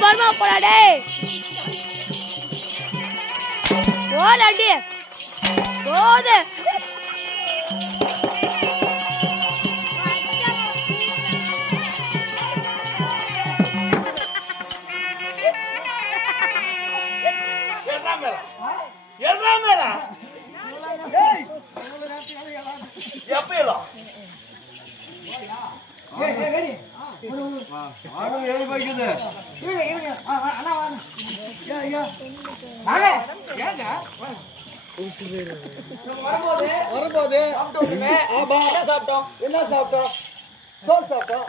Barma pora deh. Oh, ladi. Oh, deh. Elramela. Hey. Ya pelo. Hey, ready? Anu yeri bagide. Ini. Ana. Ya. Mane. Yaga. வரும்போது சாப்பிட்டோமே. ஆமா. என்ன சாப்பிட்டோம்? சோறு சாப்பிட்டோம்.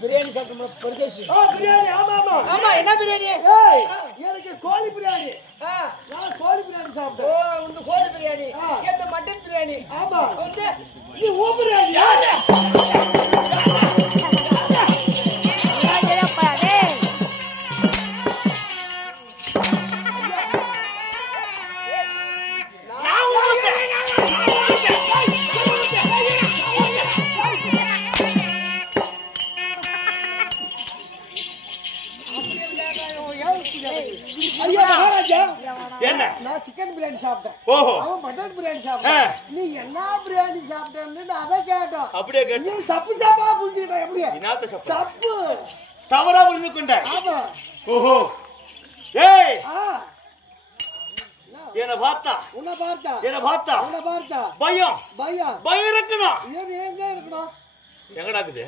பிரியாணி சாப்பிட்டோம். பர்தேசி. பிரியாணி. ஆமா. என்ன பிரியாணி? ஏய், எனக்கு கோழி பிரியாணி. நான் கோழி பிரியாணி சாப்பிட்டேன். ஓ, உங்க கோழி பிரியாணி. இந்த மட்டன் பிரியாணி. ஆமா. வந்து நீ ஊ பிரியாணி. யாரு? நான் சிக்கன் பிரியாணி சாப்பிட்டேன். ஓஹோ. அவன் மட்டன் பிரியாணி சாப்பிட்டான். நீ என்ன பிரியாணி சாப்பிட்டேன்னு அத கேட்டோம். அப்படியே கேட்ட. நீ சப்பா புரிஞ்சிட்ட எப்படியே? இனாத்த சப்பு. தவறா புரிந்து கொண்ட. ஆமா. ஓஹோ. ஏய். என்ன பார்த்தா? உன்னை பார்த்தா. பயம் இருக்கணும். எங்க இருக்கணும்? எங்கடா இருக்குது?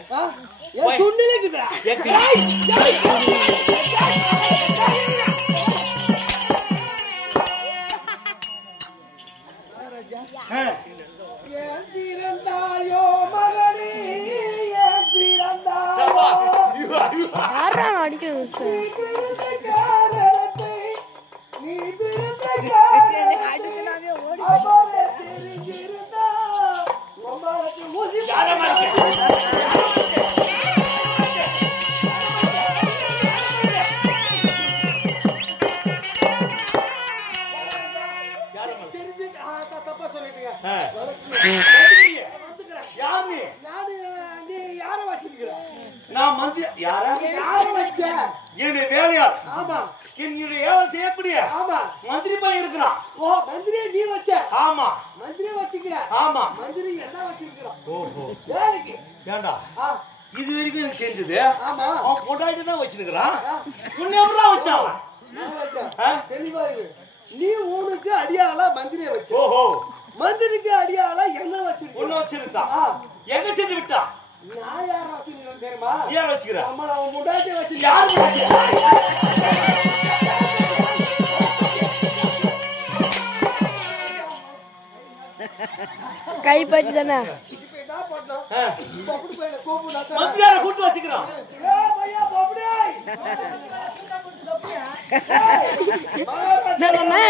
ஏ சுண்ணில இருக்குடா. எந்திரந்தாயோ மகனே எந்திரந்தாயோ யாரா அடிக்குது நீ பிறந்த காரணத்தை அவளே தெரிஞ்சிருந்தா உங்களுக்கு ஊசி நான் மந்திரி யார வச்ச என்னுடைய வேலையாள். ஆமா. என்னுடைய ஏவ செய்யக்கூடிய ஆமா மந்திரி பையன் இருக்கிறான். ஓ, மந்திரியை நீ வச்ச? ஆமா. மந்திரியை வச்சுக்கிற? ஆமா. மந்திரி என்ன வச்சிருக்கிறான்? ஓஹோ. வேலைக்கு ஏண்டா இது வரைக்கும் எனக்கு தெரிஞ்சது. ஆமா. அவன் பொண்டாட்டி தான் வச்சிருக்கிறான். உன்னை எவ்வளவு வச்சான்? நான் வச்சேன். தெளிவா இரு. நீ உனக்கு அடியாளா மந்திரியை வச்ச? ஓஹோ. மந்திரிக்கு அடியாளா என்ன வச்சிருக்க? ஒண்ணு வச்சிருக்கான். எங்க செஞ்சு விட்டான்? நான் யார வச்சிருக்கேன் தெரியுமா? யார் வச்சிருக்க? அம்மா அவன் முடாட்டி வச்சிருக்க. யார் கை பற்றி தானே. இப்ப என்ன பண்ணோம்? பப்புடி பையனை கூப்பிடா. மந்தியார கூட்டி வச்சிருக்கான். ஏய் பையா பப்புடி.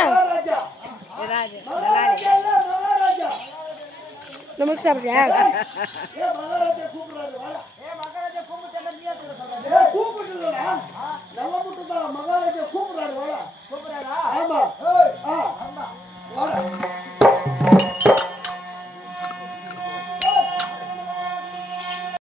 மகாராஜா. நமக்கு சாப்பிட்டியா? மகாராஜா கூப்பிடுறாரு.